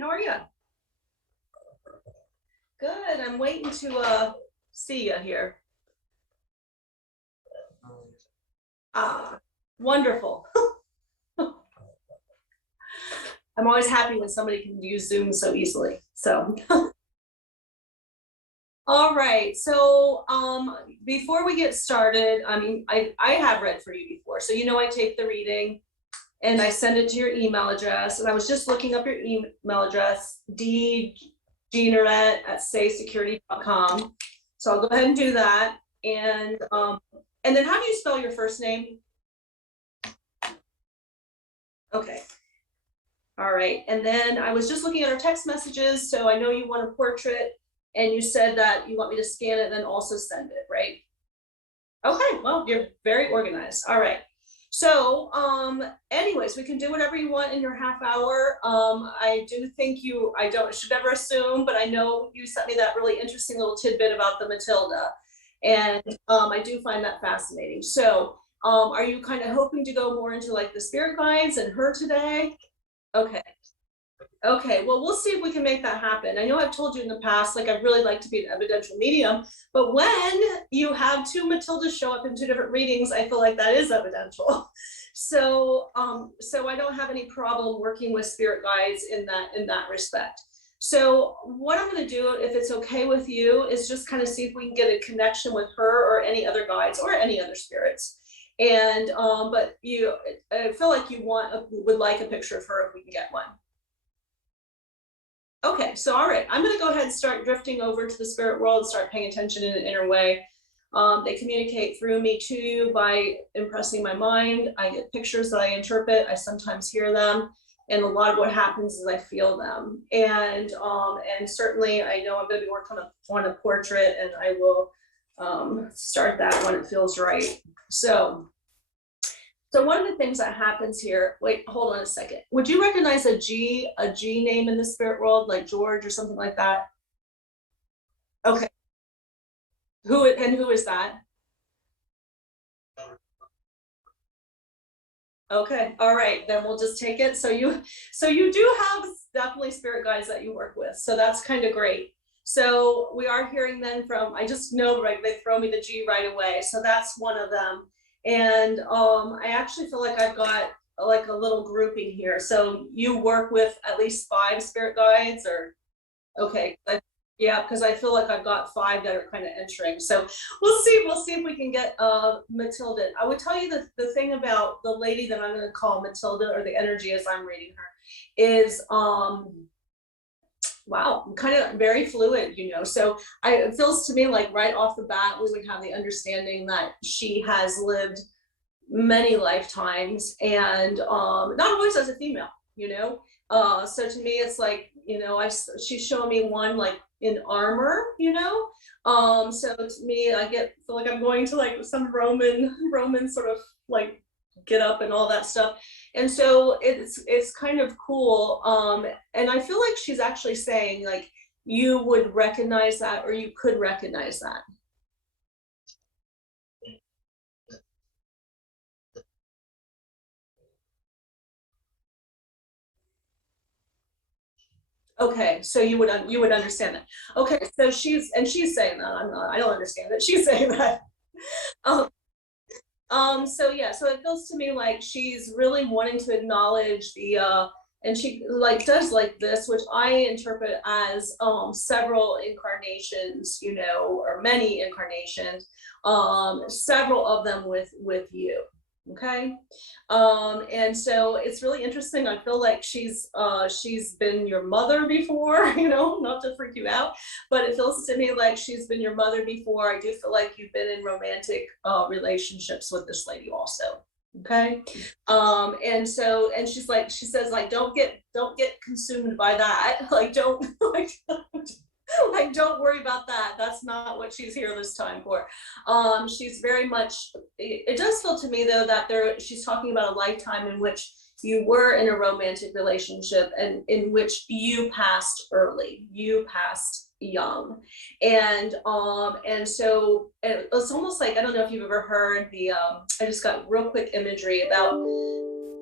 How are you? Good. I'm waiting to see you here. Ah, wonderful. I'm always happy when somebody can use Zoom so easily. So, all right. So, before we get started, I mean, I have read for you before, so you know I take the reading and I send it to your email address. And I was just looking up your email address, dgnarette@saysecurity.com. So I'll go ahead and do that. And then how do you spell your first name? Okay. All right. And then I was just looking at our text messages. So I know you want a portrait and you said that you want me to scan it and then also send it, right? Okay. Well, you're very organized. All right. So, anyways, we can do whatever you want in your half hour. I do think I should never assume, but I know you sent me that really interesting little tidbit about the Matilda. And I do find that fascinating. So, are you kind of hoping to go more into like the spirit guides and her today? Okay. Okay, well, we'll see if we can make that happen. I know I've told you in the past, like I'd really like to be an evidential medium, but when you have two Matildas show up in two different readings, I feel like that is evidential. So, so I don't have any problem working with spirit guides in that respect. So what I'm going to do, if it's okay with you, is just kind of see if we can get a connection with her or any other guides or any other spirits. And but I feel like you would like a picture of her if we can get one. Okay, so all right, I'm gonna go ahead and start drifting over to the spirit world, start paying attention in an inner way. They communicate through me to you by impressing my mind. I get pictures that I interpret. I sometimes hear them, and a lot of what happens is I feel them. And certainly I know I'm gonna be working on a portrait, and I will start that when it feels right. So one of the things that happens here, wait, hold on a second. Would you recognize a G name in the spirit world, like George or something like that? Okay. Who is that? Okay, all right, then we'll just take it. So you do have definitely spirit guides that you work with. So that's kind of great. So we are hearing then from, I just know, right, they throw me the G right away. So that's one of them. And I actually feel like I've got like a little grouping here. So you work with at least 5 spirit guides, or okay. Yeah, because I feel like I've got 5 that are kind of entering. So we'll see if we can get Matilda. I would tell you the thing about the lady that I'm going to call Matilda, or the energy as I'm reading her, is wow, kind of very fluid, you know. So it feels to me like right off the bat we would have the understanding that she has lived many lifetimes, and not always as a female, you know. So to me it's like, you know, she's showing me one like in armor, you know. So to me I feel like I'm going to like some Roman sort of like get up and all that stuff. And so it's kind of cool. And I feel like she's actually saying like you would recognize that, or you could recognize that. Okay, so you would understand that. Okay, so she's saying that. I don't understand it. She's saying that. Um, so yeah, so it feels to me like she's really wanting to acknowledge the and she like does like this, which I interpret as several incarnations, you know, or many incarnations, several of them with you. Okay. And so it's really interesting. I feel like she's been your mother before, you know, not to freak you out, but it feels to me like she's been your mother before. I do feel like you've been in romantic relationships with this lady also. Okay. And she's like, she says like, don't get consumed by that. Like, don't like, like, don't worry about that. That's not what she's here this time for. She's very much, it does feel to me though that she's talking about a lifetime in which you were in a romantic relationship and in which you passed early, you passed young. And so it's almost like, I don't know if you've ever heard I just got real quick imagery about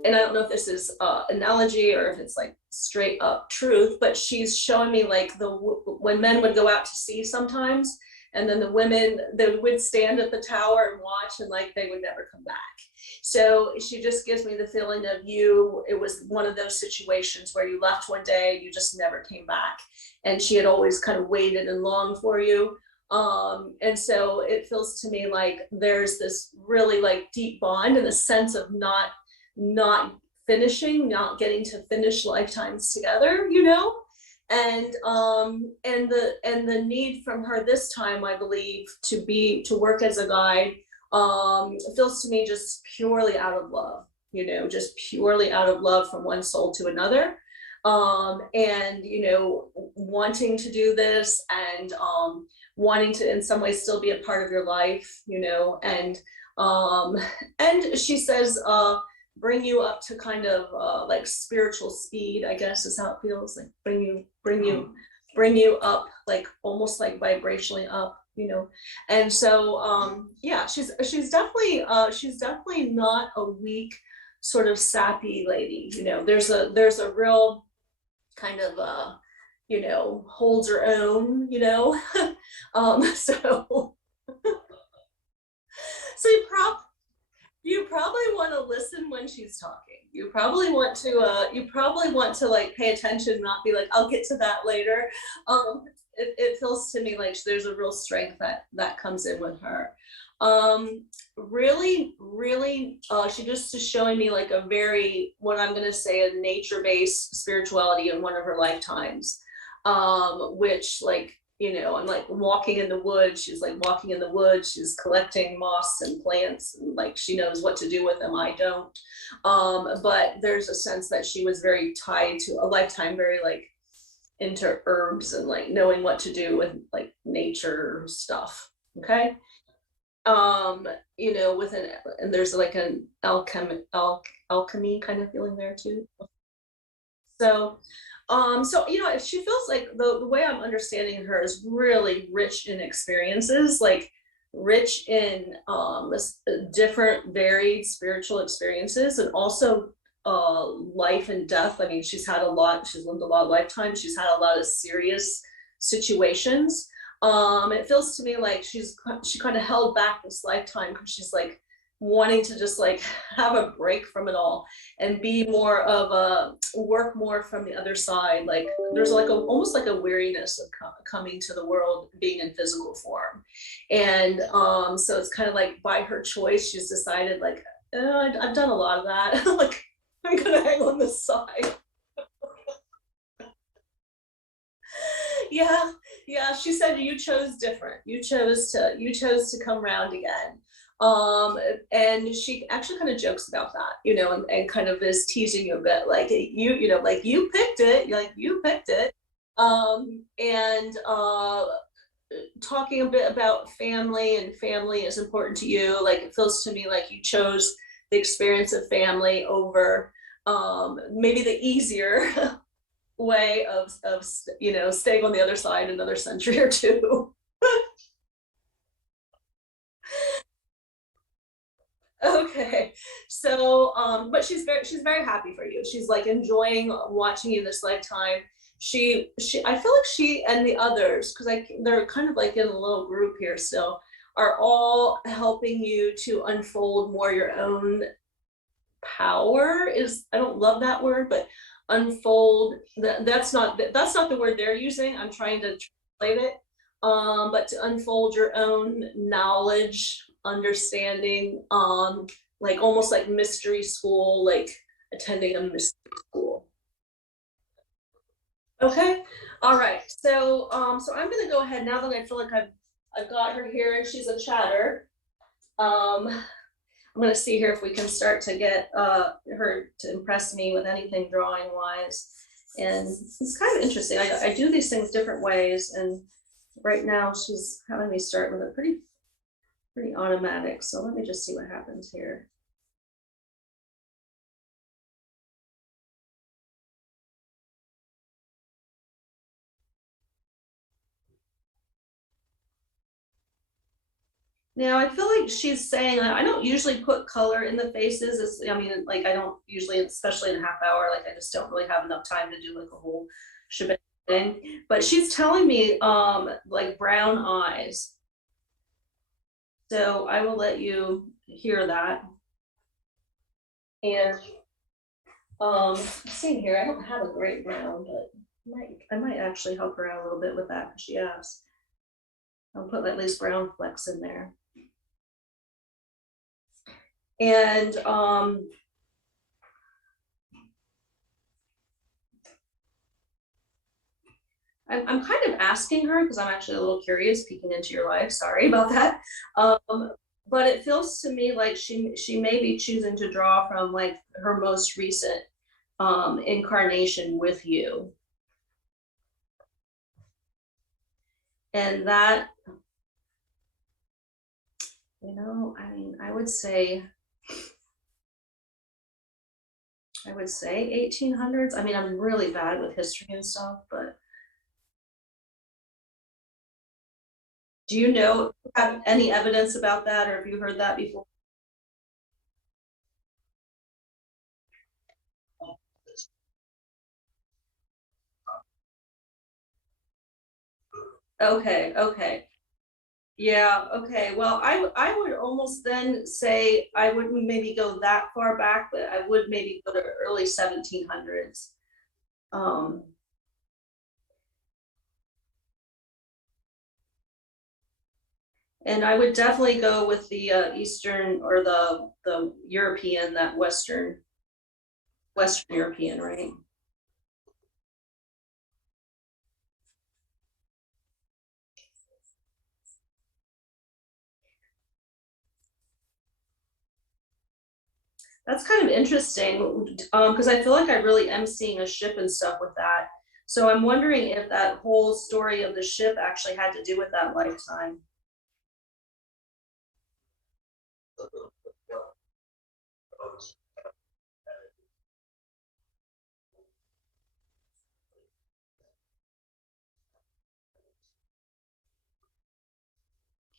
and I don't know if this is analogy or if it's like straight up truth, but she's showing me like when men would go out to sea sometimes, and then the women, they would stand at the tower and watch, and like they would never come back. So she just gives me the feeling of you, it was one of those situations where you left one day, you just never came back. And she had always kind of waited and longed for you. And so it feels to me like there's this really like deep bond and a sense of not finishing, not getting to finish lifetimes together, you know? And the need from her this time, I believe, to work as a guide, feels to me just purely out of love, you know, just purely out of love from one soul to another. And you know, wanting to do this, and wanting to in some way still be a part of your life, you know, and she says bring you up to kind of like spiritual speed, I guess is how it feels, like bring you up, like almost like vibrationally up, you know. And so yeah, she's definitely not a weak sort of sappy lady, you know. There's a real kind of you know, holds her own, you know. So so you probably want to listen when she's talking. You probably want to like pay attention, not be like, I'll get to that later. It feels to me like there's a real strength that comes in with her. Really, she just is showing me like a very, what I'm going to say, a nature-based spirituality in one of her lifetimes, which, like, you know, I'm like walking in the woods. She's like walking in the woods. She's collecting moss and plants, and like she knows what to do with them. I don't. But there's a sense that she was very tied to a lifetime, very like into herbs and like knowing what to do with like nature stuff. Okay. You know, and there's like an alchemy kind of feeling there too. So, so you know, she feels like the way I'm understanding her is really rich in experiences, like rich in different, varied spiritual experiences, and also life and death. I mean, she's lived a lot of lifetimes. She's had a lot of serious situations. It feels to me like she kind of held back this lifetime because she's like wanting to just like have a break from it all and be more of a work more from the other side. Like there's like almost like a weariness of coming to the world, being in physical form. And so it's kind of like by her choice, she's decided like, I've done a lot of that. Like I'm gonna hang on this side. Yeah, she said you chose different. You chose to come around again. And she actually kind of jokes about that, you know, and kind of is teasing you a bit, like you know, like you picked it, like you picked it. And talking a bit about family, and family is important to you. Like it feels to me like you chose the experience of family over maybe the easier way of you know, staying on the other side another century or two. Okay, so but she's very happy for you. She's like enjoying watching you this lifetime. I feel like she and the others, because they're kind of like in a little group here still, are all helping you to unfold more your own power. Is, I don't love that word, but unfold, that's not the word they're using. I'm trying to translate it. But to unfold your own knowledge, understanding, like almost like mystery school, like attending a mystery school. Okay, all right. So so I'm gonna go ahead now that I feel like I've got her here and she's a chatter. I'm gonna see here if we can start to get her to impress me with anything drawing wise. And it's kind of interesting. I do these things different ways, and right now she's having me start with a pretty automatic. So let me just see what happens here. Now I feel like she's saying, I don't usually put color in the faces. I mean, like I don't usually, especially in a half hour, like I just don't really have enough time to do like a whole shebang thing. But she's telling me like brown eyes. So I will let you hear that. And seeing here, I don't have a great brown, but I might actually help her out a little bit with that because she asked. I'll put at least brown flecks in there. And I'm kind of asking her because I'm actually a little curious, peeking into your life. Sorry about that. But it feels to me like she may be choosing to draw from like her most recent incarnation with you. And that, I mean, I would say 1800s. I mean, I'm really bad with history and stuff, but do you have any evidence about that, or have you heard that before? Okay, okay. Yeah, okay. Well, I would almost then say I wouldn't maybe go that far back, but I would maybe go to early 1700s. Um, and I would definitely go with the Eastern or the European, that Western European, right? That's kind of interesting, because I feel like I really am seeing a ship and stuff with that. So I'm wondering if that whole story of the ship actually had to do with that lifetime.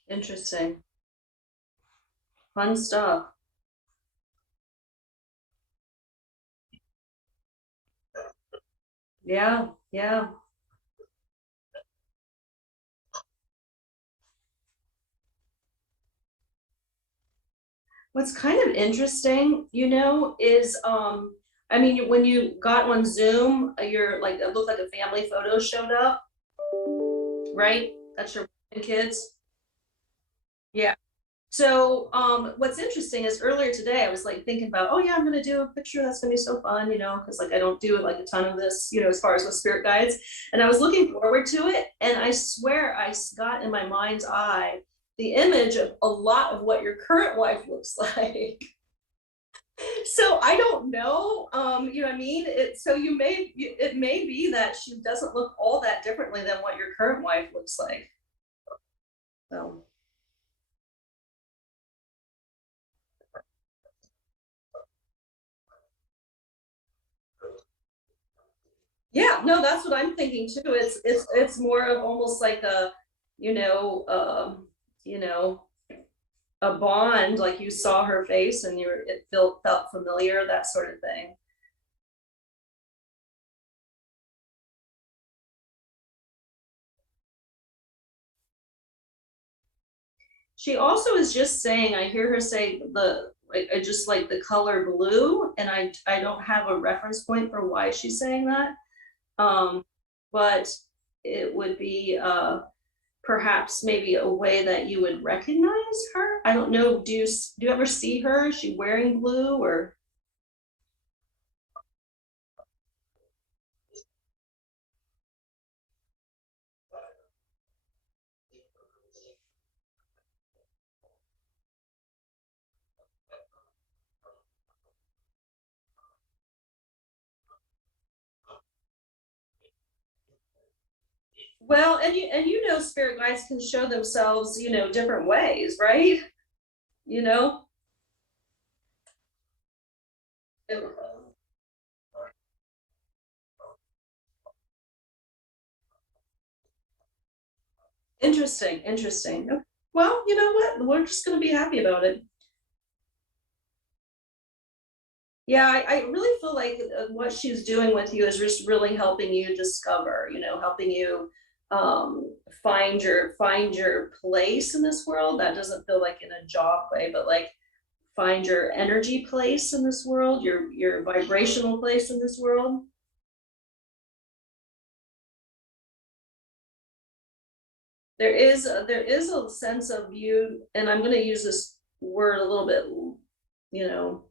Interesting. Fun stuff. Yeah, yeah. What's kind of interesting, is I mean, when you got on Zoom, you're like, it looked like a family photo showed up, right? That's your kids. Yeah. So what's interesting is earlier today I was like thinking about, oh yeah, I'm gonna do a picture that's gonna be so fun, because like I don't do like a ton of this, as far as with spirit guides. And I was looking forward to it, and I swear I got in my mind's eye the image of a lot of what your current wife looks like. So I don't know, you know what I mean? It may be that she doesn't look all that differently than what your current wife looks like. So yeah, no, that's what I'm thinking too. It's more of almost like a, you know, you know, a bond, like you saw her face and it felt familiar, that sort of thing. She also is just saying, I hear her say I just like the color blue, and I don't have a reference point for why she's saying that. But it would be perhaps maybe a way that you would recognize her. I don't know. Do you ever see her? Is she wearing blue or? Well, and spirit guides can show themselves, different ways, right? You know, interesting, interesting. Well, you know what? We're just going to be happy about it. Yeah, I really feel like what she's doing with you is just really helping you discover, helping you find your place in this world. That doesn't feel like in a job way, but like find your energy place in this world, your vibrational place in this world. There is a sense of you, and I'm going to use this word a little bit, you know,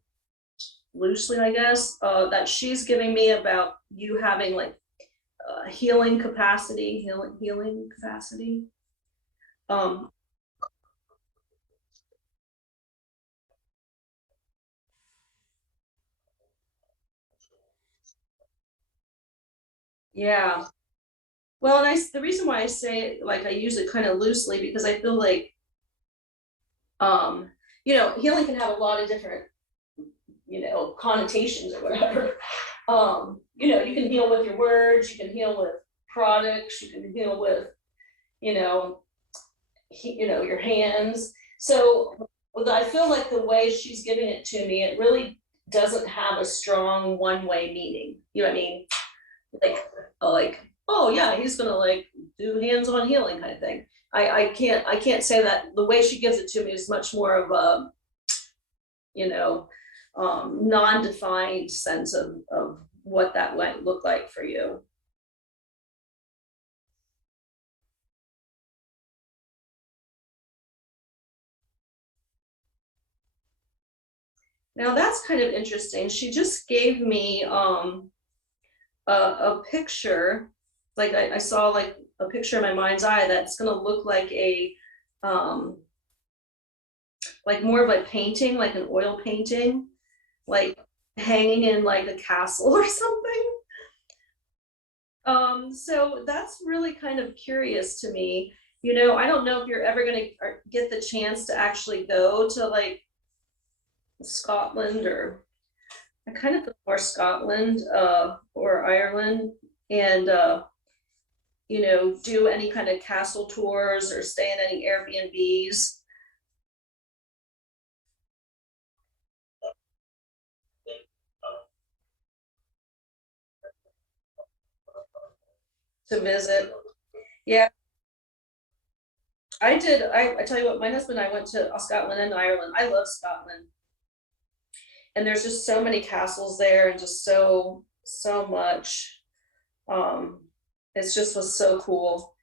loosely, I guess, that she's giving me about you having like healing capacity. Um, yeah. Well, and the reason why I say it, like I use it kind of loosely because I feel like, um, healing can have a lot of different, connotations or whatever. You can heal with your words, you can heal with products, you can heal with, you know, your hands. So I feel like the way she's giving it to me, it really doesn't have a strong one-way meaning. You know what I mean? Like, oh yeah, he's gonna like do hands-on healing kind of thing. I can't say that. The way she gives it to me is much more of a, you know, non-defined sense of what that might look like for you. Now that's kind of interesting. She just gave me a picture, like I saw like a picture in my mind's eye that's gonna look like a um like more of a painting, like an oil painting, like hanging in like a castle or something. So that's really kind of curious to me. I don't know if you're ever gonna get the chance to actually go to like Scotland, or I kind of feel more Scotland or Ireland, and do any kind of castle tours or stay in any Airbnbs to visit. Yeah, I did. I tell you what, my husband and I went to Scotland and Ireland. I love Scotland, and there's just so many castles there, and just so much. Um, it's just was so cool.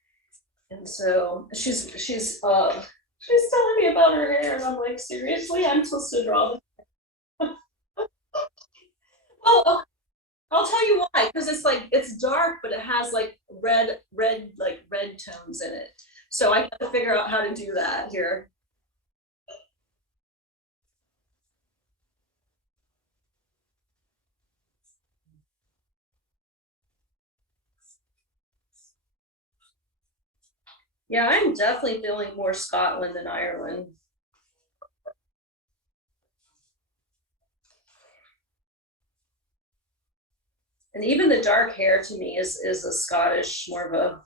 And so she's telling me about her hair, and I'm like, seriously, I'm supposed to draw this? Oh, I'll tell you why, because it's like it's dark, but it has like red tones in it. So I got to figure out how to do that here. Yeah, I'm definitely feeling more Scotland than Ireland. And even the dark hair to me is a Scottish, more of a.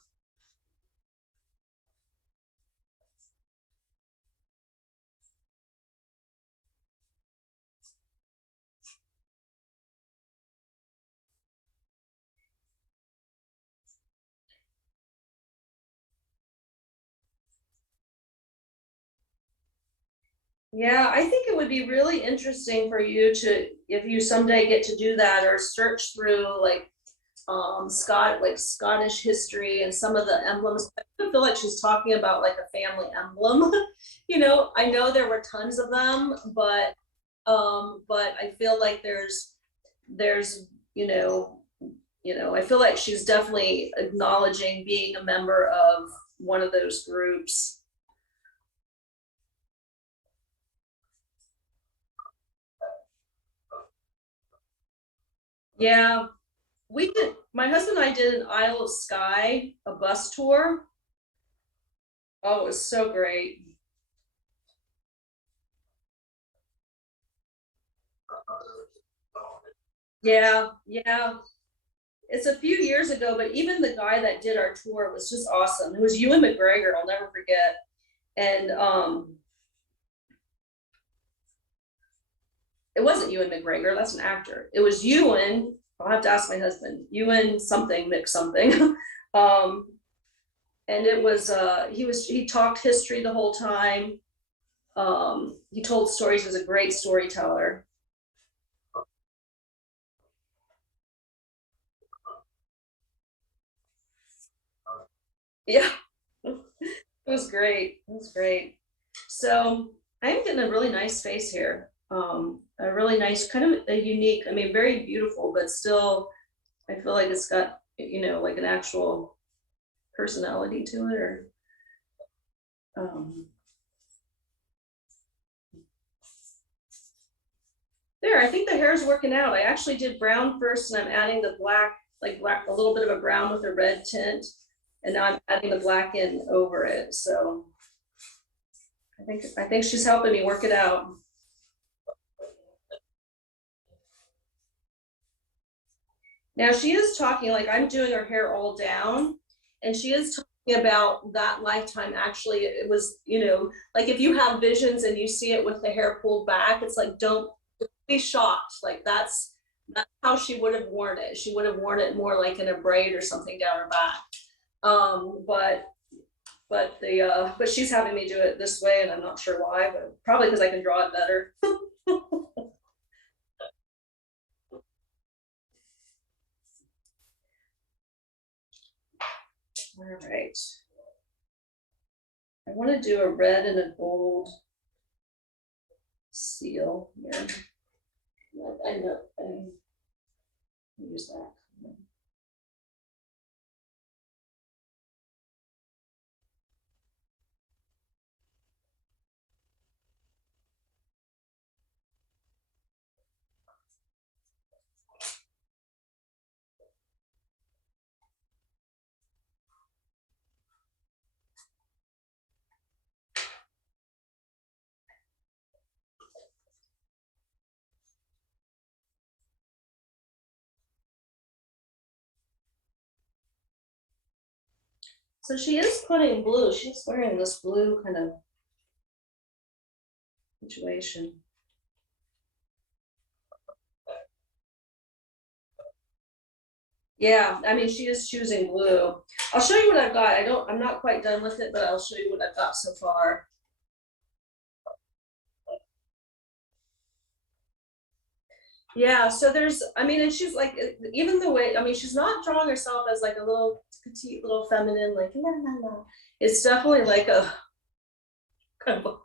Yeah, I think it would be really interesting for you to, if you someday get to do that, or search through like Scottish history and some of the emblems. I feel like she's talking about like a family emblem. I know there were tons of them, but I feel like there's I feel like she's definitely acknowledging being a member of one of those groups. Yeah, my husband and I did an Isle of Skye, a bus tour. Oh, it was so great. Yeah, yeah. It's a few years ago, but even the guy that did our tour was just awesome. It was Ewan McGregor, I'll never forget. And it wasn't Ewan McGregor, that's an actor. It was Ewan, I'll have to ask my husband, Ewan something, Mick something. And it was, he talked history the whole time. He told stories, he was a great storyteller. Yeah, it was great. It was great. So I'm getting a really nice face here. A really nice, kind of a unique, I mean, very beautiful, but still, I feel like it's got, you know, like an actual personality to it, or there, I think the hair is working out. I actually did brown first, and I'm adding the black, like black, a little bit of a brown with a red tint, and now I'm adding the black in over it. So I think she's helping me work it out. Now she is talking, like I'm doing her hair all down, and she is talking about that lifetime. Actually, it was, you know, like if you have visions and you see it with the hair pulled back, it's like, don't be shocked. Like that's how she would have worn it. She would have worn it more like in a braid or something down her back. But she's having me do it this way, and I'm not sure why, but probably because I can draw it better. All right. I want to do a red and a gold seal here. I know I use that. So she is putting blue. She's wearing this blue kind of situation. Yeah, I mean, she is choosing blue. I'll show you what I've got. I'm not quite done with it, but I'll show you what I've got so far. Yeah, so there's, I mean, and she's like, even the way, I mean, she's not drawing herself as like a little petite, little feminine, like, la, la, la. It's definitely like a kind of,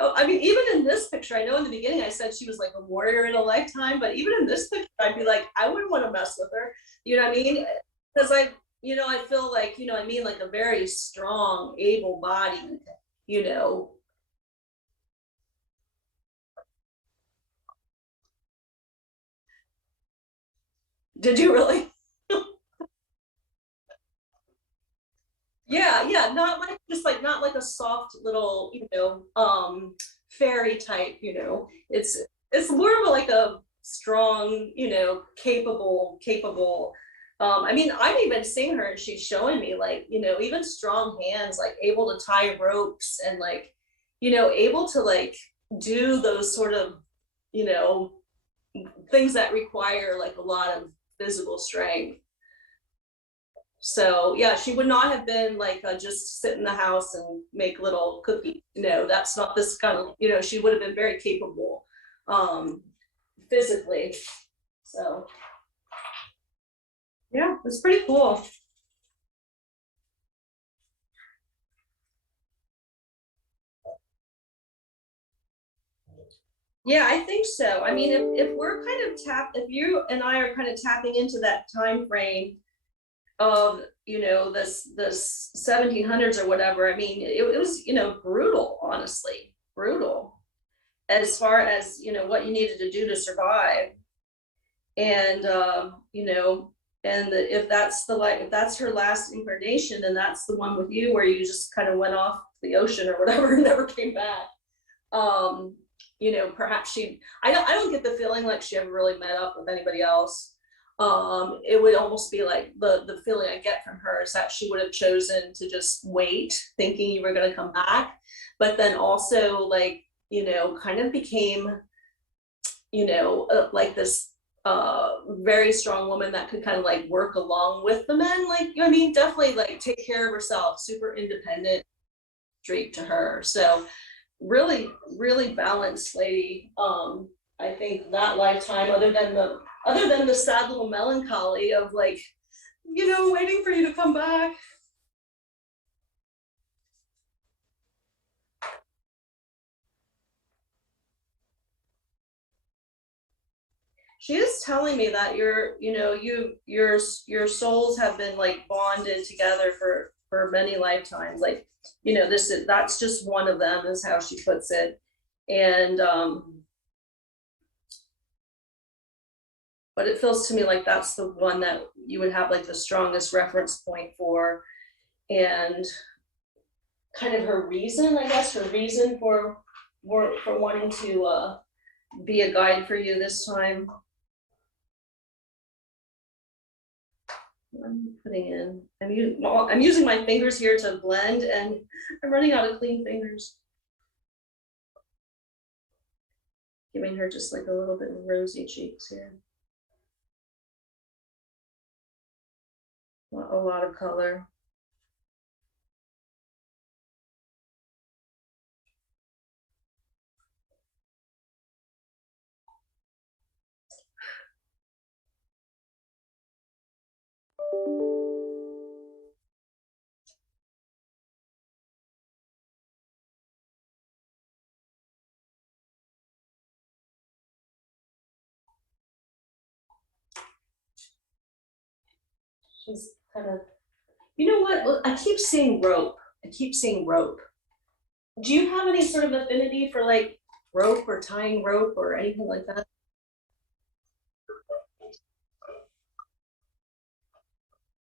oh, I mean, even in this picture, I know in the beginning I said she was like a warrior in a lifetime, but even in this picture, I'd be like, I wouldn't want to mess with her. You know what I mean? Because you know, I feel like, you know, I mean, like a very strong, able-bodied, you know. Did you really? Yeah, yeah, not like just like not like a soft little, you know, fairy type, you know. It's more of a, like a strong, you know, capable. I mean, I'm even seeing her and she's showing me like, you know, even strong hands, like able to tie ropes and like, you know, able to like do those sort of, you know, things that require like a lot of physical strength. So yeah, she would not have been like just sit in the house and make little cookies. No, that's not this kind of, you know, she would have been very capable physically. So yeah, it's pretty cool. Yeah, I think so. I mean, if we're kind of if you and I are kind of tapping into that time frame of, you know, this 1700s or whatever, I mean, it was, you know, brutal, honestly, brutal as far as, you know, what you needed to do to survive. And you know, and if that's the, like if that's her last incarnation, then that's the one with you where you just kind of went off the ocean or whatever and never came back. You know, perhaps I don't get the feeling like she ever really met up with anybody else. it would almost be like the feeling I get from her is that she would have chosen to just wait, thinking you were going to come back, but then also like, kind of became, like this very strong woman that could kind of like work along with the men, like, I mean, definitely like take care of herself, super independent streak to her. So really, really balanced lady. I think that lifetime, other than the sad little melancholy of like, waiting for you to come back. She is telling me that your souls have been like bonded together for many lifetimes. Like, that's just one of them, is how she puts it. And but it feels to me like that's the one that you would have like the strongest reference point for, and kind of her reason, I guess, her reason for wanting to be a guide for you this time. I'm putting in, I'm using my fingers here to blend, and I'm running out of clean fingers. Giving her just like a little bit of rosy cheeks here. A lot of color. She's kind of, you know what? I keep seeing rope. I keep seeing rope. Do you have any sort of affinity for like rope or tying rope or anything like that?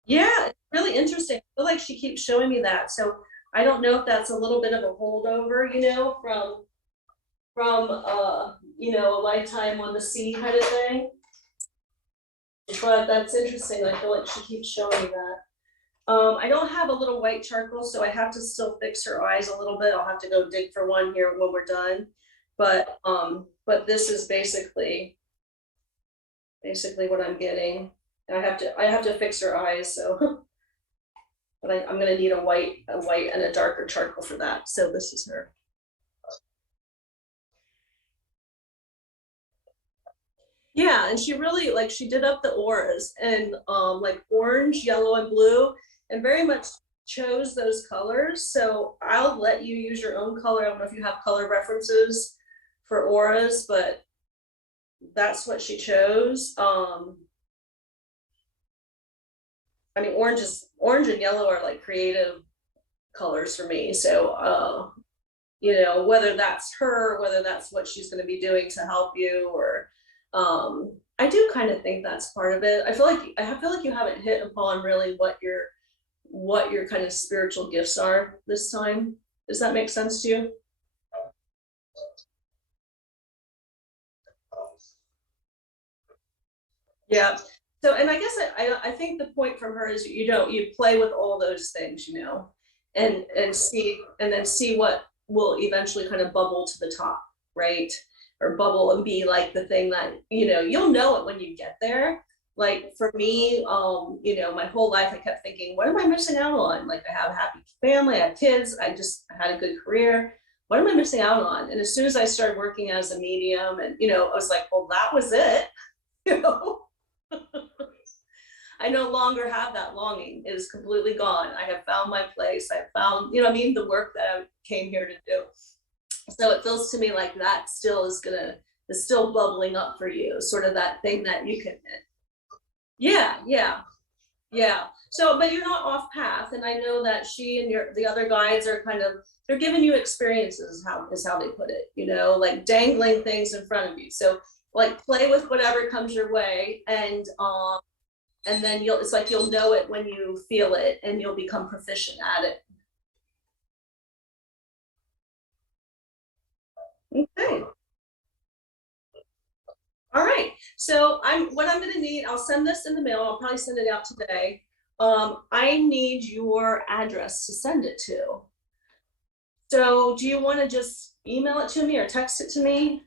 Yeah, it's really interesting. I feel like she keeps showing me that. So I don't know if that's a little bit of a holdover, from a lifetime on the sea kind of thing. But that's interesting. I feel like she keeps showing me that. I don't have a little white charcoal, so I have to still fix her eyes a little bit. I'll have to go dig for one here when we're done. But this is basically what I'm getting. I have to fix her eyes, so but I'm gonna need a white and a darker charcoal for that. So this is her. Yeah, and she really like she did up the auras and like orange, yellow, and blue, and very much chose those colors. So I'll let you use your own color. I don't know if you have color references for auras, but that's what she chose. I mean, orange and yellow are like creative colors for me. So whether that's her, whether that's what she's going to be doing to help you, or I do kind of think that's part of it. I feel like you haven't hit upon really what your kind of spiritual gifts are this time. Does that make sense to you? Yeah. So, and I guess I think the point from her is you play with all those things, and then see what will eventually kind of bubble to the top, right? Or bubble and be like the thing that you'll know it when you get there. Like for me, my whole life I kept thinking, what am I missing out on? Like I have a happy family, I have kids, I had a good career. What am I missing out on? And as soon as I started working as a medium, and I was like, well, that was it. you know I no longer have that longing. It is completely gone. I have found my place. I found, the work that I came here to do. So it feels to me like that still is still bubbling up for you, sort of that thing that you can. Yeah, yeah, yeah. So, but you're not off path, and I know that she and the other guides are kind of they're giving you experiences. How they put it, like dangling things in front of you. So like play with whatever comes your way, and then it's like you'll know it when you feel it, and you'll become proficient at it. Okay. All right, so what I'm gonna need, I'll send this in the mail, I'll probably send it out today. I need your address to send it to. So do you wanna just email it to me or text it to me?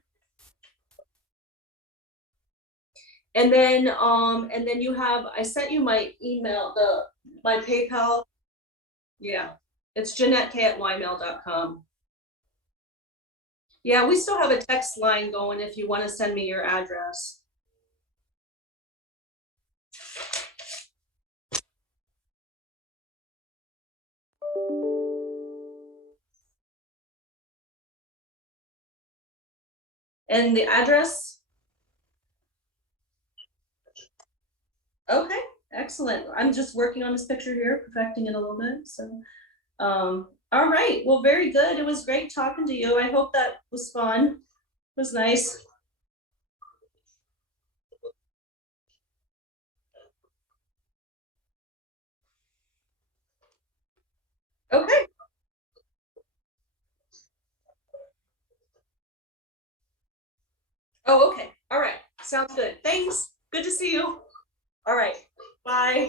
And then you have, I sent you my email, my PayPal. Yeah, it's JanetteK@ymail.com. Yeah, we still have a text line going if you wanna send me your address. And the address? Okay, excellent. I'm just working on this picture here, perfecting it a little bit, so. All right, well, very good. It was great talking to you. I hope that was fun. It was nice. Okay. Oh, okay. All right. Sounds good. Thanks. Good to see you. All right. Bye.